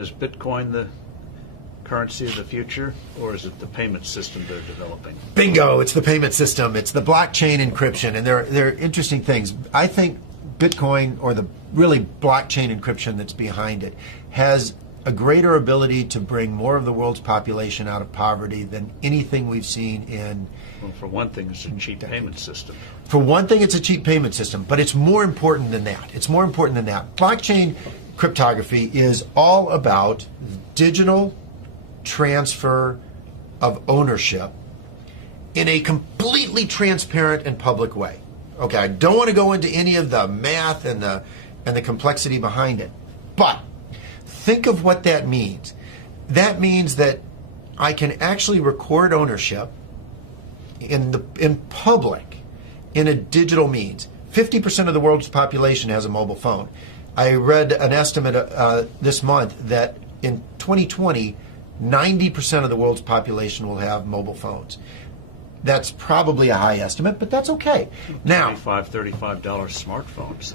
Is Bitcoin the currency of the future, or is it the payment system they're developing? Bingo, it's the payment system. It's the blockchain encryption, and they're interesting things. I think Bitcoin, or the really blockchain encryption that's behind it, has a greater ability to bring more of the world's population out of poverty than anything we've seen in... Well, for one thing, it's a cheap payment system. For one thing, it's a cheap payment system, but it's more important than that. It's more important than that. Blockchain cryptography is all about digital transfer of ownership in a completely transparent and public way. Okay, I don't want to go into any of the math and the complexity behind it, but think of what that means. That means that I can actually record ownership in public in a digital means. 50% of the world's population has a mobile phone. I read an estimate this month that in 2020, 90% of the world's population will have mobile phones. That's probably a high estimate, but that's okay. Now, $35 smartphones.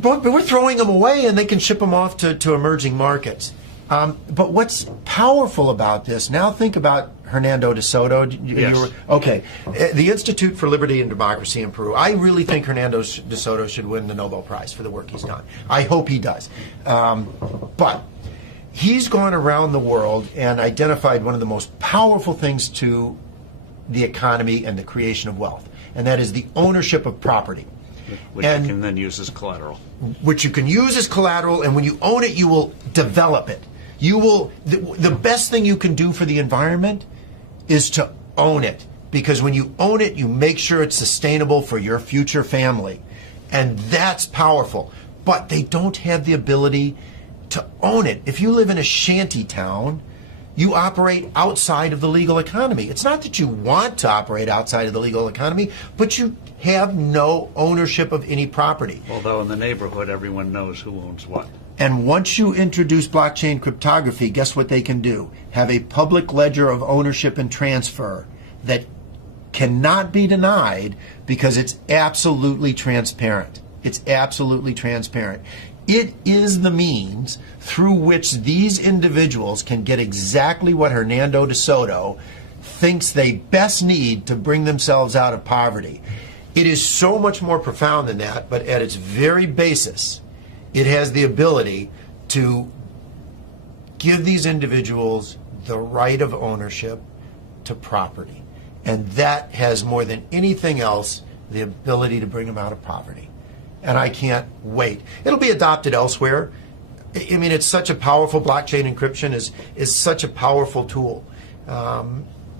But we're throwing them away, and they can ship them off to emerging markets. But what's powerful about this, now think about Hernando de Soto. Yes. Okay. The Institute for Liberty and Democracy in Peru. I really think Hernando de Soto should win the Nobel Prize for the work he's done. I hope he does. But he's gone around the world and identified one of the most powerful things to the economy and the creation of wealth, and that is the ownership of property. Which you can then use as collateral. Which you can use as collateral, and when you own it, you will develop it. You will. The best thing you can do for the environment is to own it, because when you own it, you make sure it's sustainable for your future family, and that's powerful. But they don't have the ability to own it. If you live in a shanty town, you operate outside of the legal economy. It's not that you want to operate outside of the legal economy, but you have no ownership of any property. Although in the neighborhood, everyone knows who owns what. And once you introduce blockchain cryptography, guess what they can do? Have a public ledger of ownership and transfer that cannot be denied because it's absolutely transparent. It's absolutely transparent. It is the means through which these individuals can get exactly what Hernando de Soto thinks they best need to bring themselves out of poverty. It is so much more profound than that, but at its very basis, it has the ability to give these individuals the right of ownership to property. And that has, more than anything else, the ability to bring them out of poverty. And I can't wait. It'll be adopted elsewhere. I mean, it's such a powerful, blockchain encryption is such a powerful tool.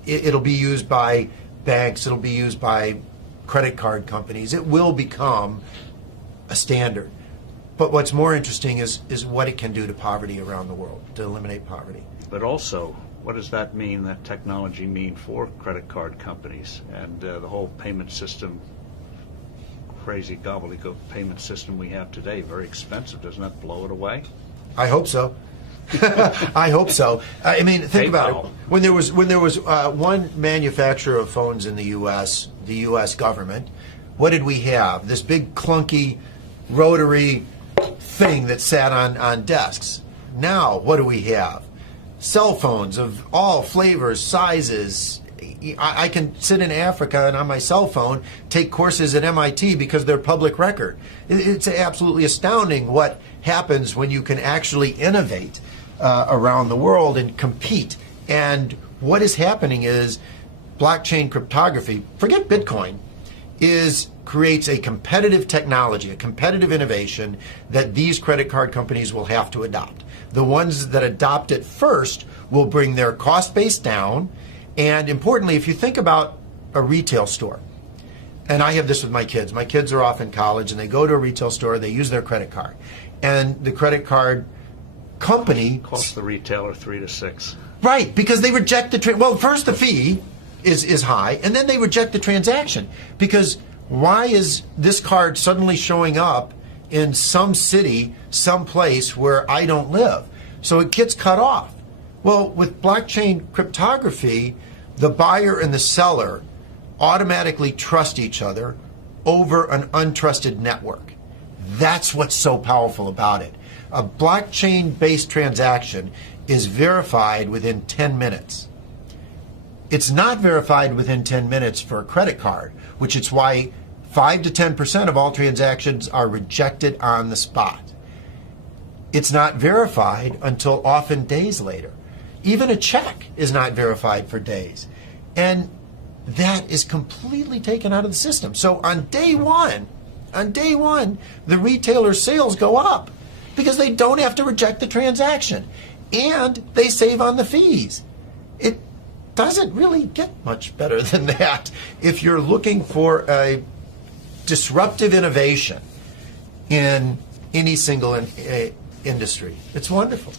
It'll be used by banks. It'll be used by credit card companies. It will become a standard. But what's more interesting is what it can do to poverty around the world, to eliminate poverty. But also, what does that mean, that technology mean for credit card companies and the whole payment system, crazy gobbledygook payment system we have today? Very expensive. Doesn't that blow it away? I hope so. I hope so. I mean, think about it. When there was one manufacturer of phones in the U.S., the U.S. government, what did we have? This big clunky rotary thing that sat on desks. Now, what do we have? Cell phones of all flavors, sizes. I can sit in Africa and on my cell phone take courses at MIT because they're public record. It's absolutely astounding what happens when you can actually innovate around the world and compete. And what is happening is blockchain cryptography, forget Bitcoin, creates a competitive technology, a competitive innovation that these credit card companies will have to adopt. The ones that adopt it first will bring their cost base down. And importantly, if you think about a retail store, and I have this with my kids are off in college and they go to a retail store, they use their credit card. And the credit card company costs the retailer $3 to $6. Right, because they reject the well, first the fee is high, and then they reject the transaction. Because why is this card suddenly showing up in some city, some place where I don't live? So it gets cut off. Well, with blockchain cryptography, the buyer and the seller automatically trust each other over an untrusted network. That's what's so powerful about it. A blockchain-based transaction is verified within 10 minutes. It's not verified within 10 minutes for a credit card, which is why 5 to 10% of all transactions are rejected on the spot. It's not verified until often days later. Even a check is not verified for days. And that is completely taken out of the system. So on day one, the retailer's sales go up because they don't have to reject the transaction and they save on the fees. It doesn't really get much better than that if you're looking for a disruptive innovation in any single industry. It's wonderful.